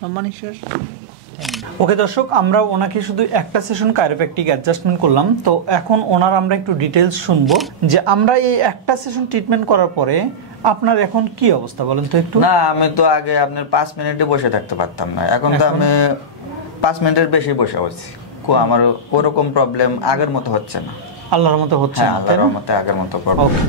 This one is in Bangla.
সম্মানিত স্যার। ওকে দর্শক, আমরা ওনাকে শুধু একটা সেশন কাইরোপ্র্যাকটিক অ্যাডজাস্টমেন্ট করলাম। তো এখন ওনার আমরা একটু ডিটেলস শুনবো যে আমরা এই একটা সেশন ট্রিটমেন্ট করার পরে আপনার এখন কি অবস্থা বলেন তো একটু। না, আমি তো আগে আপনার 5 মিনিটে বসে থাকতে পারতাম না, এখন তো আমি 5 মিনিটের বেশি বসে আছি। আমার ওরকম প্রবলেম আগের মতো হচ্ছে না। আল্লাহর মতো হচ্ছে, আল্লাহর রহমতে আগের মতো প্রবলেম।